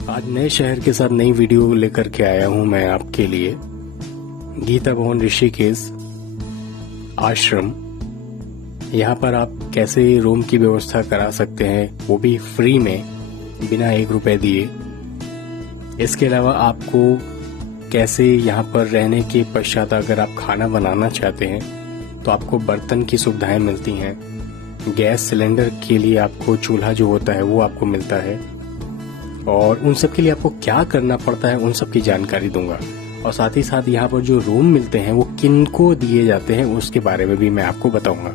आज नए शहर के साथ नई वीडियो लेकर के आया हूं मैं आपके लिए। गीता भवन ऋषिकेश आश्रम, यहाँ पर आप कैसे रूम की व्यवस्था करा सकते हैं, वो भी फ्री में, बिना 1 रुपए दिए। इसके अलावा आपको कैसे यहाँ पर रहने के पश्चात अगर आप खाना बनाना चाहते हैं तो आपको बर्तन की सुविधाएं मिलती हैं। गैस सिलेंडर के लिए आपको चूल्हा जो होता है वो आपको मिलता है, और उन सब के लिए आपको क्या करना पड़ता है उन सब की जानकारी दूंगा। और साथ ही साथ यहाँ पर जो रूम मिलते हैं वो किनको दिए जाते हैं उसके बारे में भी मैं आपको बताऊंगा।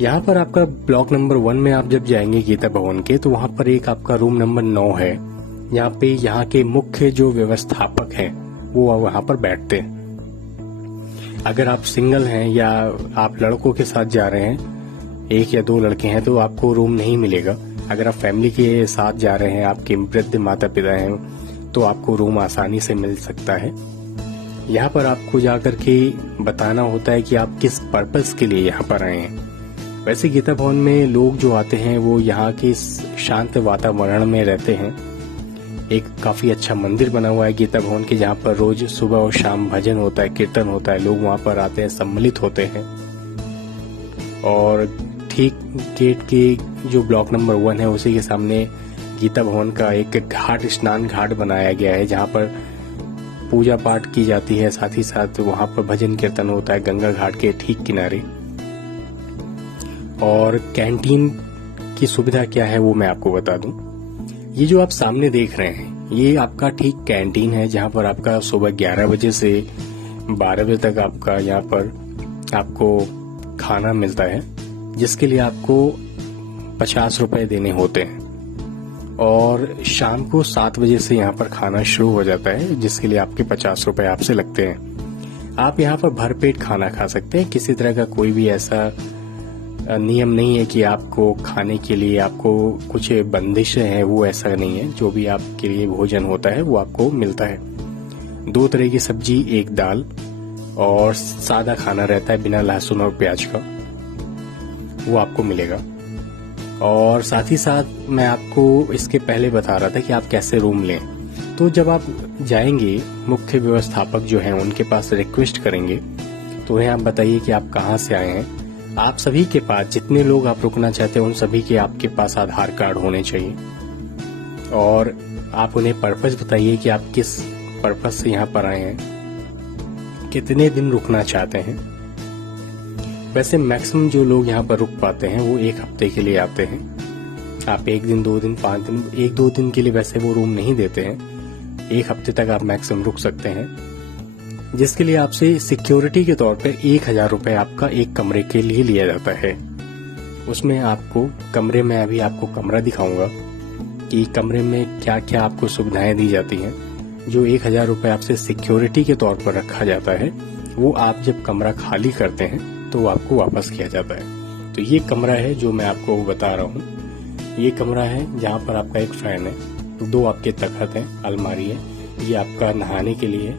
यहाँ पर आपका ब्लॉक नंबर 1 में आप जब जाएंगे गीता भवन के, तो वहाँ पर एक आपका रूम नंबर 9 है। यहाँ पे यहाँ के मुख्य जो व्यवस्थापक हैं वो वहाँ पर बैठते हैं। अगर आप सिंगल हैं या आप लड़कों के साथ जा रहे हैं, 1 या 2 लड़के हैं, तो आपको रूम नहीं मिलेगा। अगर आप फैमिली के साथ जा रहे हैं, आपके वृद्ध माता पिता हैं, तो आपको रूम आसानी से मिल सकता है। यहाँ पर आपको जाकर के बताना होता है कि आप किस पर्पस के लिए यहाँ पर आए हैं। वैसे गीता भवन में लोग जो आते हैं वो यहाँ के शांत वातावरण में रहते हैं। एक काफी अच्छा मंदिर बना हुआ है गीता भवन के, जहाँ पर रोज सुबह और शाम भजन होता है, कीर्तन होता है। लोग वहाँ पर आते हैं, सम्मिलित होते हैं। और ठीक गेट के जो ब्लॉक नंबर 1 है उसी के सामने गीता भवन का एक घाट, स्नान घाट बनाया गया है, जहाँ पर पूजा पाठ की जाती है। साथ ही साथ वहाँ पर भजन कीर्तन होता है गंगा घाट के ठीक किनारे। और कैंटीन की सुविधा क्या है वो मैं आपको बता दूं। ये जो आप सामने देख रहे हैं ये आपका ठीक कैंटीन है, जहाँ पर आपका सुबह 11 बजे से 12 बजे तक आपका यहाँ पर आपको खाना मिलता है, जिसके लिए आपको 50 रुपए देने होते हैं। और शाम को 7 बजे से यहाँ पर खाना शुरू हो जाता है, जिसके लिए आपके 50 रुपए आपसे लगते हैं। आप यहाँ पर भरपेट खाना खा सकते हैं। किसी तरह का कोई भी ऐसा नियम नहीं है कि आपको खाने के लिए आपको कुछ बंदिशें हैं, वो ऐसा नहीं है। जो भी आपके लिए भोजन होता है वो आपको मिलता है। 2 तरह की सब्जी, 1 दाल, और सादा खाना रहता है बिना लहसुन और प्याज का, वो आपको मिलेगा। और साथ ही साथ मैं आपको इसके पहले बता रहा था कि आप कैसे रूम लें। तो जब आप जाएंगे, मुख्य व्यवस्थापक जो हैं उनके पास रिक्वेस्ट करेंगे, तो उन्हें आप बताइए कि आप कहाँ से आए हैं। आप सभी के पास, जितने लोग आप रुकना चाहते हैं उन सभी के आपके पास आधार कार्ड होने चाहिए। और आप उन्हें पर्पस बताइए कि आप किस पर्पस से यहाँ पर आए हैं, कितने दिन रुकना चाहते हैं। वैसे मैक्सिमम जो लोग यहाँ पर रुक पाते हैं वो 1 हफ्ते के लिए आते हैं। आप 1 दिन, 2 दिन, 5 दिन, 1-2 दिन के लिए वैसे वो रूम नहीं देते हैं। 1 हफ्ते तक आप मैक्सिमम रुक सकते हैं, जिसके लिए आपसे सिक्योरिटी के तौर पर 1000 रुपए आपका एक कमरे के लिए लिया जाता है। उसमें आपको कमरे में, अभी आपको कमरा दिखाऊंगा कि कमरे में क्या क्या आपको सुविधाएं दी जाती हैं। जो 1000 रुपए आपसे सिक्योरिटी के तौर पर रखा जाता है, वो आप जब कमरा खाली करते हैं तो आपको वापस किया जाता है। तो ये कमरा है जो मैं आपको बता रहा हूँ। ये कमरा है जहाँ पर आपका एक फैन है, 2 आपके तख्त हैं, अलमारी है। ये आपका नहाने के लिए।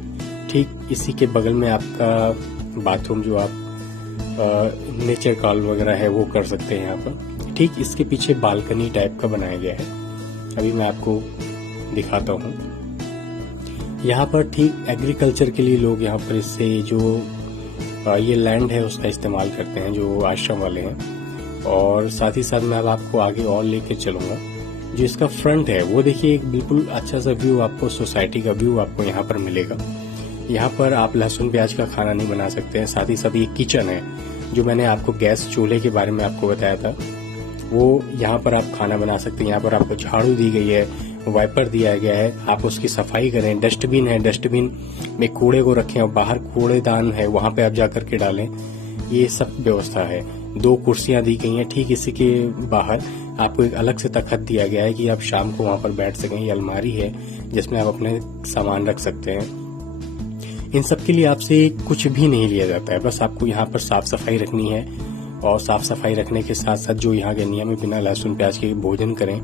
ठीक इसी के बगल में आपका बाथरूम, जो आप नेचर कॉल वगैरह है वो कर सकते हैं यहाँ पर। ठीक इसके पीछे बालकनी टाइप का बनाया गया है, अभी मैं आपको दिखाता हूँ। यहाँ पर ठीक एग्रीकल्चर के लिए लोग यहाँ पर इससे जो ये लैंड है उसका इस्तेमाल करते हैं, जो आश्रम वाले हैं। और साथ ही साथ मैं अब आपको आगे और लेके चलूंगा। जो इसका फ्रंट है वो देखिए, एक बिल्कुल अच्छा सा व्यू आपको, सोसाइटी का व्यू आपको यहाँ पर मिलेगा। यहाँ पर आप लहसुन प्याज का खाना नहीं बना सकते हैं। साथ ही साथ ये किचन है, जो मैंने आपको गैस चूल्हे के बारे में आपको बताया था, वो यहाँ पर आप खाना बना सकते हैं। यहाँ पर आपको झाड़ू दी गई है, वाइपर दिया गया है, आप उसकी सफाई करें। डस्टबिन है, डस्टबिन में कूड़े को रखें, और बाहर कूड़ेदान है, वहां पे आप जाकर के डालें। ये सब व्यवस्था है। 2 कुर्सियां दी गई हैं। ठीक इसी के बाहर आपको एक अलग से तख्त दिया गया है कि आप शाम को वहां पर बैठ सकें। ये अलमारी है जिसमें आप अपने सामान रख सकते हैं। इन सब के लिए आपसे कुछ भी नहीं लिया जाता है, बस आपको यहाँ पर साफ सफाई रखनी है। और साफ सफाई रखने के साथ साथ जो यहाँ के नियम है, बिना लहसुन प्याज के भोजन करें।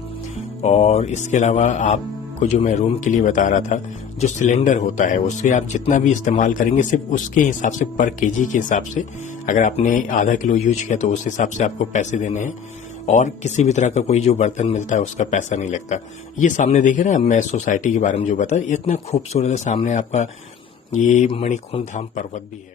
और इसके अलावा आपको जो मैं रूम के लिए बता रहा था, जो सिलेंडर होता है उससे आप जितना भी इस्तेमाल करेंगे सिर्फ उसके हिसाब से, पर केजी के हिसाब से। अगर आपने आधा किलो यूज किया तो उस हिसाब से आपको पैसे देने हैं। और किसी भी तरह का कोई जो बर्तन मिलता है उसका पैसा नहीं लगता। ये सामने देखिए ना, मैं सोसाइटी के बारे में जो बताया, इतना खूबसूरत है। सामने आपका ये मणिकुंड धाम पर्वत भी है।